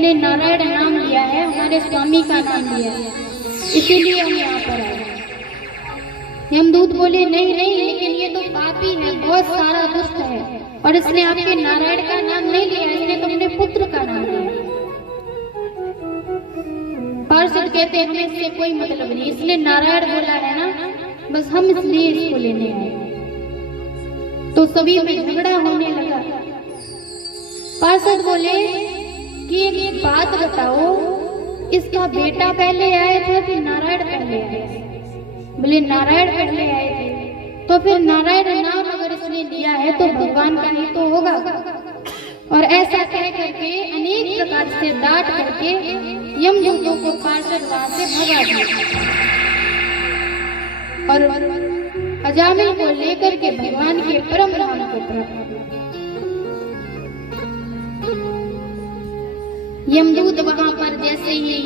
इसने नारायण नाम लिया है, हमारे स्वामी का नाम लिया है, इसीलिए हम यहाँ पर आए। यमदूत बोले नहीं नहीं, लेकिन ये तो पापी है, बहुत सारा दुष्ट है, और इसने आपके नारायण का नाम नहीं लिया, इसने तो अपने पुत्र का नाम लिया। पार्षद कहते हैं हमें इससे कोई मतलब नहीं, इसलिए नारायण बोला है ना, बस हम इसलिए इसको लेने आए। तो सभी में झगड़ा होने लगा। पार्षद बोले कि एक बात बताओ, इसका बेटा पहले आए थे फिर नारायण पहले आए? बोले नारायण पहले आए थे। तो फिर नारायण नाम अगर इसने लिया है तो भगवान का ही तो होगा। और ऐसा कह करके अनेक प्रकार से डांट करके यमदूतों को पार्षद वहां से भगा दिया और अजामिल को लेकर के भगवान के परम धाम को प्राप्त। यमदूत वहां पर जैसे ही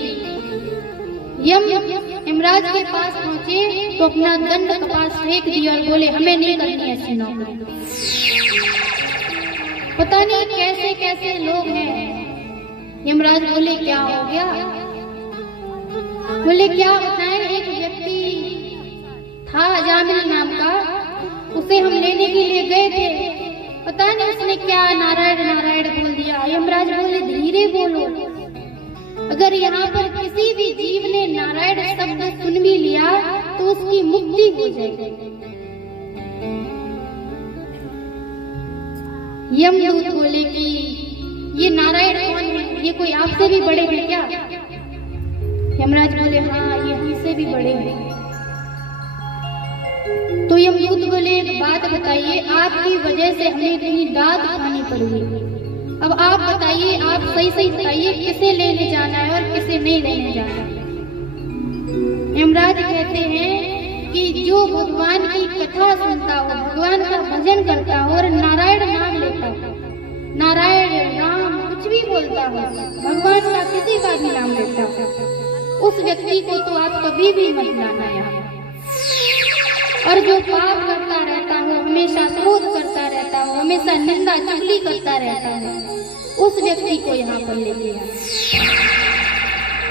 यमराज के पास पहुंचे तो अपना दंड कपाल फेंक दिया और बोले हमें नहीं करनी ऐसी नौकरी। पता नहीं कैसे कैसे लोग हैं। यमराज बोले क्या हो गया? बोले क्या बताएं, एक व्यक्ति था अजामिल नाम का, उसे हम लेने के लिए गए थे, पता नहीं उसने क्या नारायण नारायण बोल दिया। यमराज बोले धीरे बोलो, अगर यहाँ पर किसी भी जीव ने नारायण शब्द सुन भी लिया तो उसकी मुक्ति हो जाएगी। यमदूत बोले कि ये नारायण कौन है, ये कोई आपसे भी बड़े हैं क्या? यमराज बोले हाँ ये हमसे भी बड़े हैं। तो यमदूत बोले एक बात बताइए, आपकी वजह से हमें इतनी डांट खानी पड़ी, अब आप बताइए, आप सही सही बताइए किसे लेने जाना है और किसे नहीं लेने जाना है। यमराज कहते हैं कि जो भगवान की कथा सुनता हो, भगवान का भजन करता हो और नारायण नाम लेता हो, नारायण राम कुछ भी बोलता हो, भगवान का किसी का भी नाम लेता हो, उस व्यक्ति को तो आप कभी भी मत लाना यहाँ। और जो पाप करता रहता हो, हमेशा क्रोध करता रहता हो, हमेशा निंदा चुगली करता रहता हो, उस व्यक्ति को यहाँ पर लेके आए।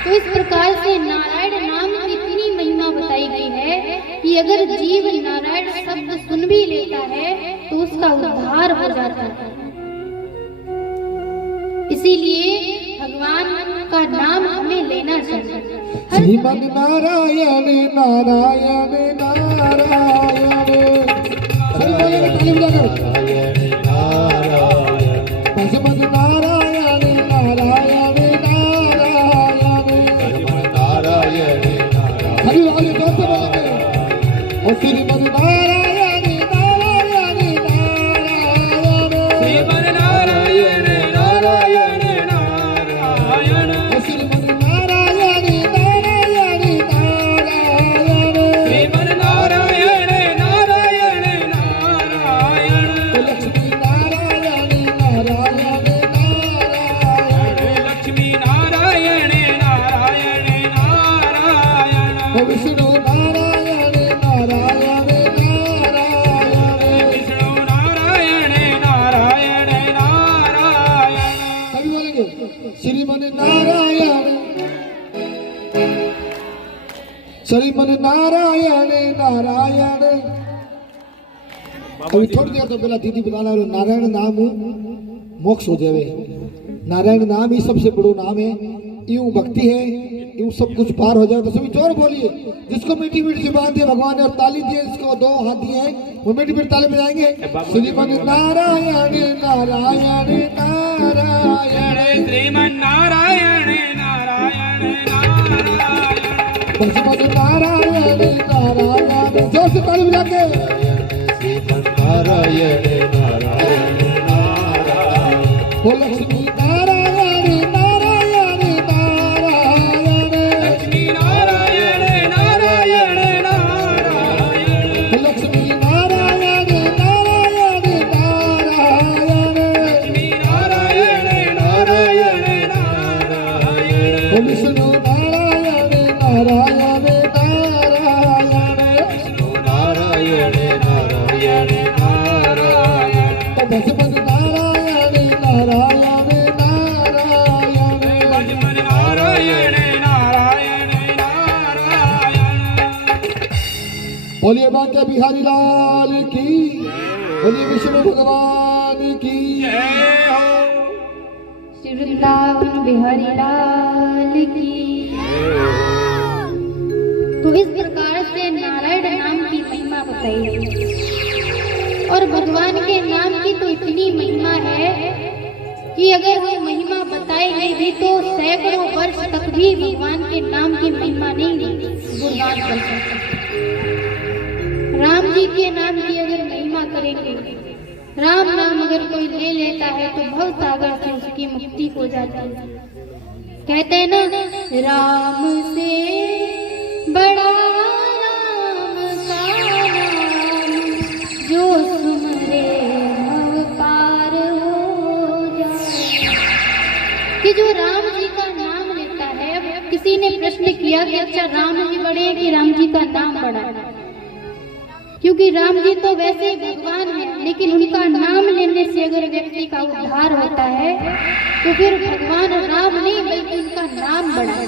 तो इस प्रकार से नारायण नाम की इतनी महिमा बताई गई है कि अगर जीव नारायण शब्द सुन भी लेता है तो उसका उद्धार हो जाता है। इसीलिए भगवान का नाम हमें लेना चाहिए। श्रीमन नारायण नारायण नारायण, श्रीमन नारायण नारायण नारायण नारायण, हरि हरि कहते बोले और श्रीमन नारायण नारायण नारायण, श्रीमन नारायण नारायण नारायण, श्रीमन नारायण नारायण नारायण, श्रीमन नारायण नारायण नारायण, लक्ष्मी नारायण नारायण नारायण, लक्ष्मी नारायण नारायण नारायण, विष्णु नारायण नारायण नारायण, विष्णु नारायण नारायण नारायण। सभी बोलेंगे श्रीमन नारायण, श्रीमन नारायण नारायण। अभी थोड़ी देर तो पहला दीदी बताना नारायण नाम मोक्ष हो जावे, नारायण नाम ही सबसे बड़ो नाम है, यूं भक्ति है, यूं सब कुछ पार हो जाए। तो सभी जोर बोलिए, जिसको मीठी मीठी जुबान दी भगवान ने और ताली दी है, इसको दो हाथ दिए हैं, वो मीठी मीठी ताली बजाएंगे। श्रीमन नारायण नारायण नारायण, श्रीमन नारायण नारायण नारायण, श्रीमन नारायण नारायण, जोर से ताली बजा के श्रीमन नारायण नारायण नारायण, वो लक्ष्मी नारायण नारायण नारायण, लक्ष्मी नारायण नारायण नारायण, लक्ष्मी नारायण नारायण नारायण, लक्ष्मी नारायण नारायण नारायण, वो विष्णु नारायण नारायण नारायण, विष्णु नारायण नारायण नारायण, भगवान नारायण नारायण नारायण, बोलिए बांके बिहारी लाल की, बोलिए विष्णु भगवान की। जय हो। श्री वृंदावन बिहारी लाल की। तो इस प्रकार से नारायण नाम की महिमा बताई और भगवान के नाम की तो इतनी महिमा है कि अगर हम महिमा बताएंगे भी तो सैकड़ों वर्ष तक भी भगवान के नाम की महिमा नहीं गुणगान कर सकते। राम जी के नाम की अगर महिमा करेंगे, राम नाम अगर कोई ले लेता है तो भव सागर से उसकी मुक्ति हो जाती है। कहते हैं ना, राम से बड़ा राम का नाम जो सुमरे भव पार हो जाए। कि जो राम जी का नाम लेता है, अब किसी ने प्रश्न किया कि अच्छा राम जी बड़े कि राम जी का नाम बड़ा, क्योंकि राम जी तो वैसे ही भगवान है, लेकिन उनका नाम लेने से अगर व्यक्ति का उद्धार होता है तो फिर भगवान राम नहीं बल्कि उनका नाम बड़ा है।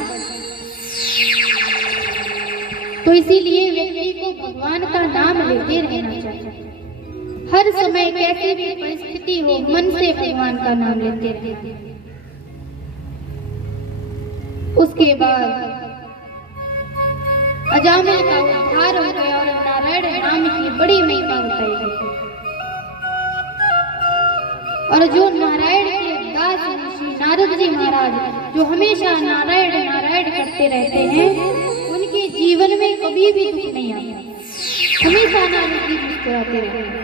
तो इसीलिए व्यक्ति को भगवान का नाम लेते रहना चाहिए। हर समय कैसी भी परिस्थिति हो, मन से भगवान का नाम लेते रहना। उसके बाद अजामिल का उद्धार हो गया और नारायण नाम की बड़ी महिमा बताई गई। और जो नारायण के दास श्री नारद जी महाराज जो हमेशा नारायण नारायण करते रहते हैं, उनके जीवन में कभी भी दुख नहीं आता, हमेशा नारद जी मुस्कुराते रहते हैं।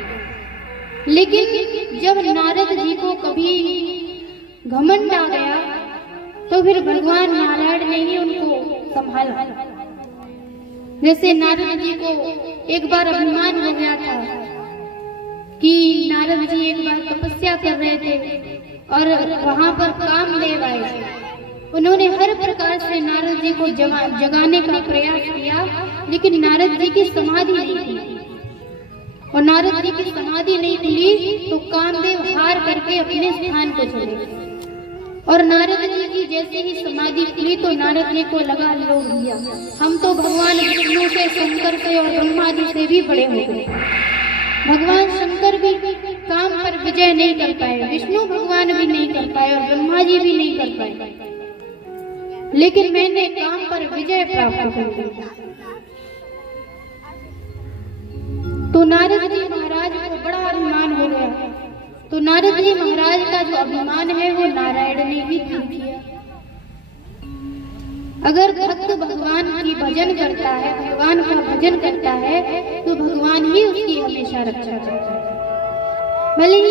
लेकिन जब नारद जी को कभी घमंड आ गया तो फिर भगवान नारायण ने ही उनको संभाला। जैसे नारद जी को एक बार अभिमान हो गया था कि नारद जी एक बार तपस्या कर रहे थे और वहां पर कामदेव आए। उन्होंने हर प्रकार से नारद जी को जगाने का प्रयास किया, लेकिन नारद जी की समाधि नहीं खुली। और नारद जी की समाधि नहीं खुली तो कामदेव हार करके अपने स्थान को चले। और नारद जी की जैसे ही समाधि खुली तो नारद जी को लगा, लो भैया हम तो भगवान विष्णु से, शंकर से और ब्रह्मा जी से भी बड़े हो गए। भगवान शंकर भी काम पर विजय नहीं कर पाए, विष्णु भगवान भी नहीं कर पाए और ब्रह्मा जी भी नहीं कर पाए, लेकिन मैंने काम पर विजय प्राप्त कर ली। तो नारद जी महाराज को बड़ा अभिमान हो गया। तो नारद जी महाराज का जो अभिमान है वो नारायण ने ही दूर किया। अगर भक्त भगवान की भजन करता है, भगवान का भजन करता है, तो भगवान ही उसकी हमेशा रक्षा करता है। भले ही